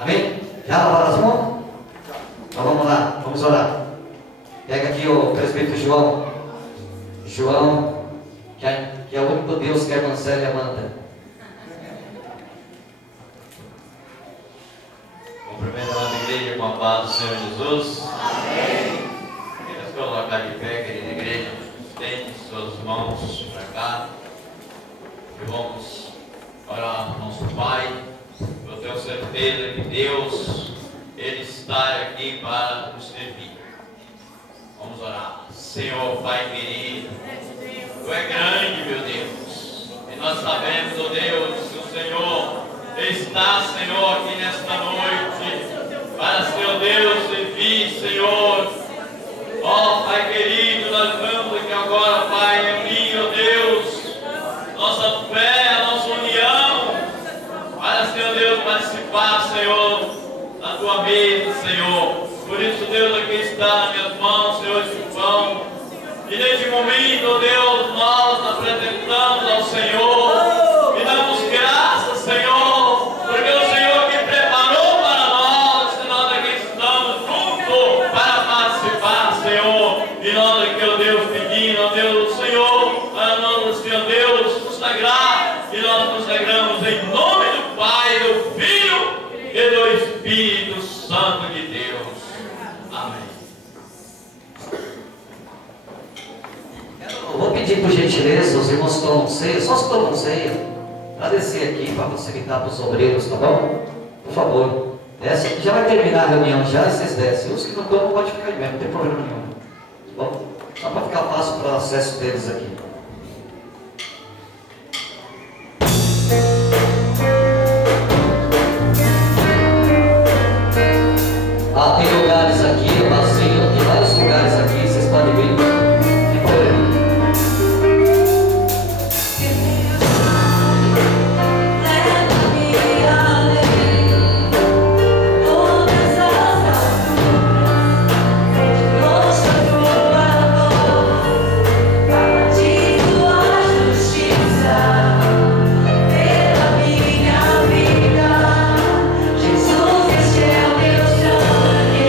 Amém? Já lavaram as mãos? Então vamos lá, vamos orar. Pega aqui o presbítero João. João, que é o único Deus que a irmã Célia manda. Cumprimento a igreja com a paz do Senhor Jesus. Amém. Queria colocar de pé, querida igreja, estende suas mãos para cá. E vamos orar ao nosso Pai. Eu tenho certeza que Deus, Ele está aqui para nos servir. Vamos orar. Senhor, Pai querido, Tu é grande, meu Deus. E nós sabemos, ó Deus, que o Senhor está, Senhor, aqui nesta noite, para, Senhor Deus, servir, Senhor. Ó Pai querido, nós vamos aqui agora, Pai, unir, ó Deus, nossa fé, a nossa união, para, Senhor Deus, participar, Senhor, da Tua mesa, Senhor. Por isso, Deus, aqui está nas minhas mãos, Senhor, este pão. E neste momento, ó Deus, nós apresentamos ao Senhor e damos graças, Senhor, porque o Senhor que preparou para nós, e nós aqui estamos juntos para participar, Senhor. E nós aqui, ó Deus, pedindo, ó Deus, o Senhor, para nós, Senhor Deus, consagrar. E nós consagramos em nome do Pai, do Filho e do Espírito Santo de Deus. Amém. Eu vou pedir por gentileza, os irmãos que tomam ceia, só se tomam ceia, para descer aqui, para facilitar para os obreiros, tá bom? Por favor, desce aqui, já vai terminar a reunião já, e vocês descem. Os que não tomam pode ficar aí mesmo, não tem problema nenhum. Tá bom? Só para ficar fácil para o acesso deles aqui. Tem lugares aqui, vazio, tem vários lugares aqui, vocês podem ver. Não tem problema. Jesus, este é o Deus grande.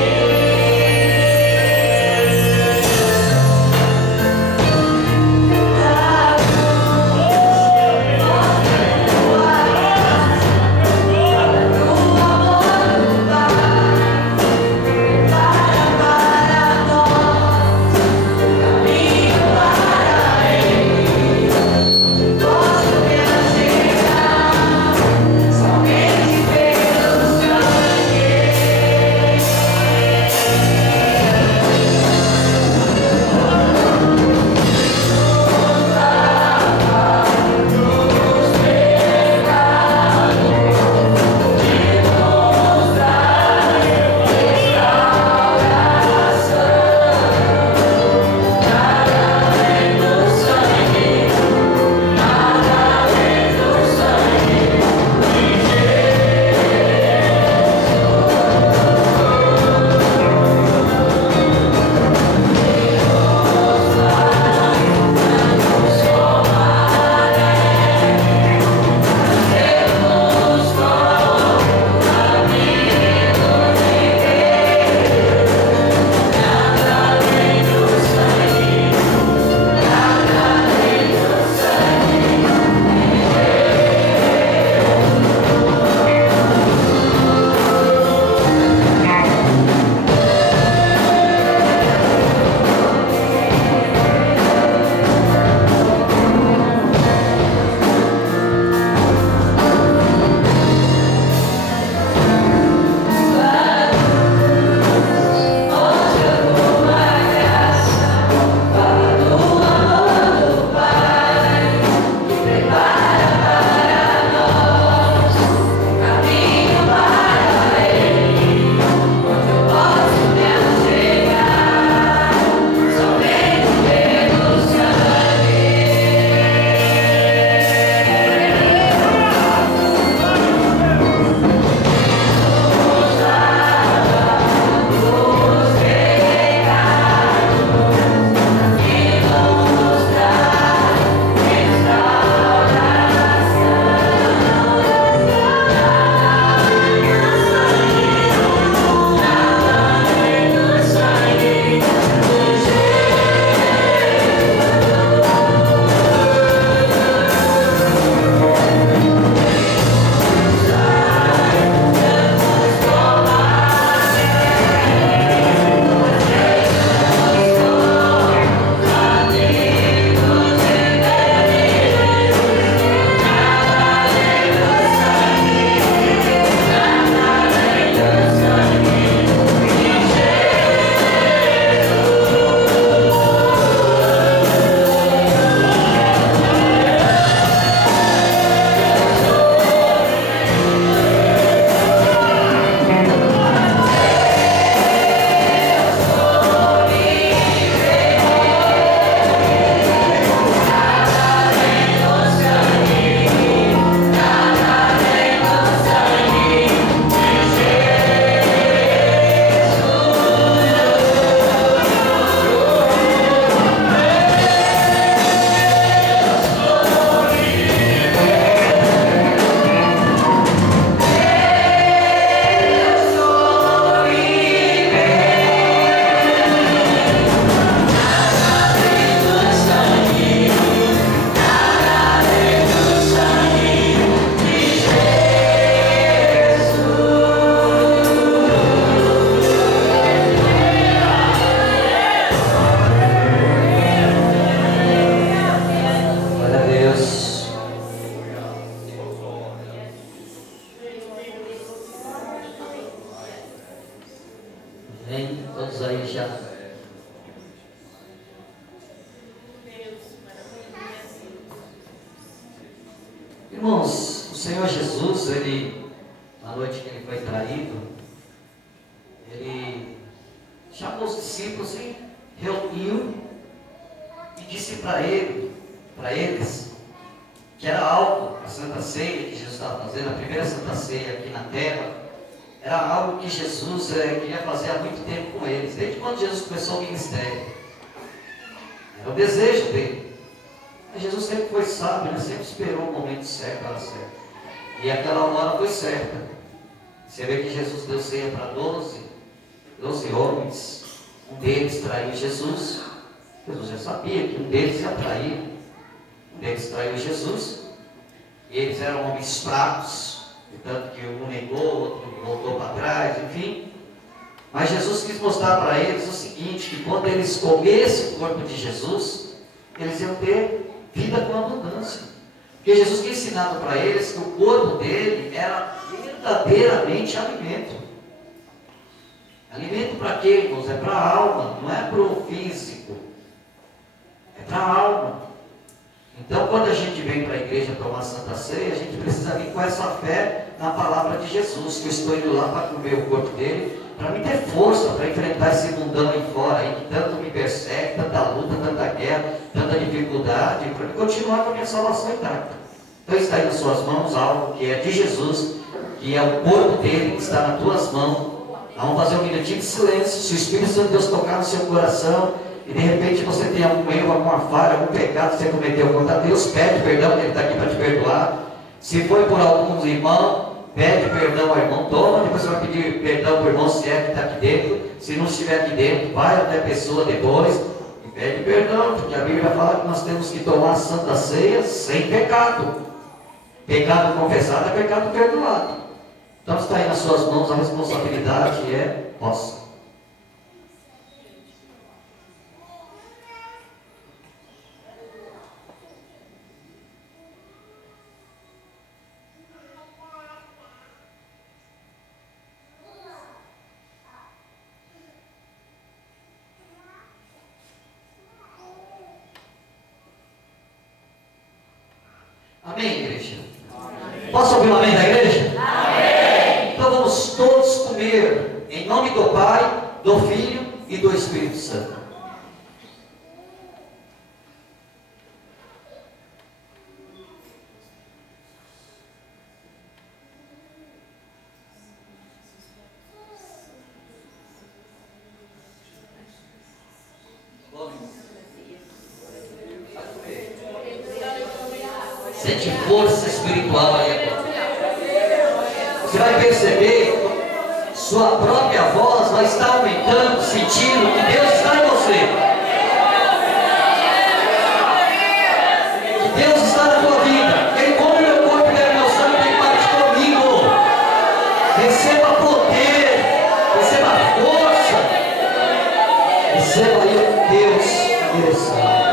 Amém? Todos aí já. Irmãos, o Senhor Jesus, na noite que ele foi traído, ele chamou os discípulos e reuniu e disse para eles, que era algo, a Santa Ceia que Jesus estava fazendo, a primeira Santa Ceia aqui na terra, era algo que Jesus queria fazer há muito tempo com eles, desde quando Jesus começou o ministério. Era o desejo dele. Mas Jesus sempre foi sábio, ele sempre esperou o momento certo, a hora certa. E aquela hora foi certa. Você vê que Jesus deu ceia para 12 homens. Um deles traiu Jesus. Jesus já sabia que um deles ia trair. Um deles traiu Jesus. E eles eram homens fracos. Tanto que um negou, o outro voltou para trás, enfim. Mas Jesus quis mostrar para eles o seguinte, que quando eles comessem o corpo de Jesus, eles iam ter vida com abundância. Porque Jesus tinha ensinado para eles que o corpo dele era verdadeiramente alimento. Alimento para quê, irmãos? É para a alma, não é para o físico. É para a alma. Então, quando a gente vem para a igreja tomar a Santa Ceia, a gente precisa vir com essa fé na palavra de Jesus, que eu estou indo lá para comer o corpo dele, para me ter força para enfrentar esse mundão aí fora, aí, que tanto me persegue, tanta luta, tanta guerra, tanta dificuldade, para continuar com a minha salvação intacta. Então está aí nas suas mãos algo que é de Jesus, que é o corpo dele, que está nas tuas mãos. Vamos fazer um minutinho de silêncio. Se o Espírito Santo de Deus tocar no seu coração, e de repente você tem algum erro, alguma falha, algum pecado que você cometeu contra Deus, pede perdão, Ele está aqui para te perdoar. Se foi por alguns irmãos, pede perdão ao irmão, toma, depois você vai pedir perdão para o irmão se é que está aqui dentro. Se não estiver aqui dentro, vai até a pessoa depois e pede perdão, porque a Bíblia fala que nós temos que tomar a Santa Ceia sem pecado. Pecado confessado é pecado perdoado. Então está aí nas suas mãos, a responsabilidade é nossa. Amém, igreja? Amém. Posso ouvir um amém da igreja? Amém. Então vamos todos comer em nome do Pai, do Filho e do Espírito Santo. Sente força espiritual aí agora. Você vai perceber, sua própria voz vai estar aumentando, sentindo que Deus está em você. Que Deus está na tua vida. Ele come meu corpo e bebe meu sangue, tem parte comigo. Receba poder, receba força, receba aí Deus na direção.